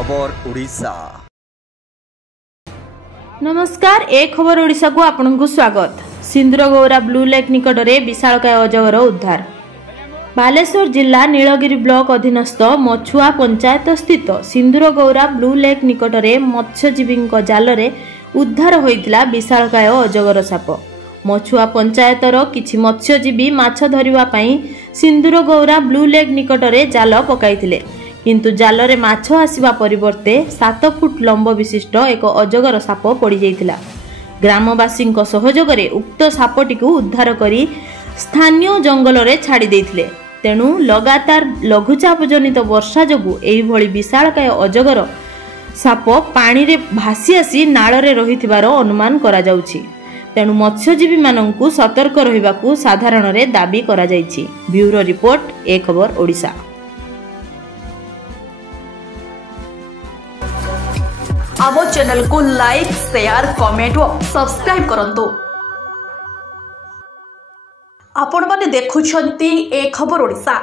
खबर ओडिशा। नमस्कार, एक खबर ओडिशा को आपनकु स्वागत। सिंदूरगौरा ब्लू लेक निकट में विशालकाय अजगर उद्धार। बालेश्वर जिला नीलगिरी ब्लॉक अधीनस्थ मछुआ पंचायत स्थित सिंदूरगौरा ब्लू लेक निकट में मत्स्यजीवी जाल उद्धार होइतिला विशालकाय अजगर साप। मछुआ पंचायतर किछि मत्स्यजीवी माछ धरिबा पई सिंदूरगौरा ब्लू लेक निकट में जाल पकाइतिले, किंतु जाल रे माछ आसीबा परिवर्ते 7 फुट लंब विशिष्ट एक अजगर साप पड़ी जाइतिला। ग्रामवासी सहयोग रे उक्त सापटी को उद्धार करी स्थानीय जंगल रे छाड़ी देइथिले। तेणु लगातार लघुचाप जनित वर्षा जोगु एही भली विशालकाय अजगर साप पानी रे भासी आसी नाळ रे रहिथिबार अनुमान करा जाउछि। तेणु मत्स्यजीवी माननकु सतर्क रहिबाकू साधारण रे दाबी करा जाइछि। ब्यूरो रिपोर्ट, एक खबर ओडिशा। आम चैनल को लाइक, शेयर, कमेंट और सब्सक्राइब करंतु। आपण माने देखुछंती एक खबर ओडिशा।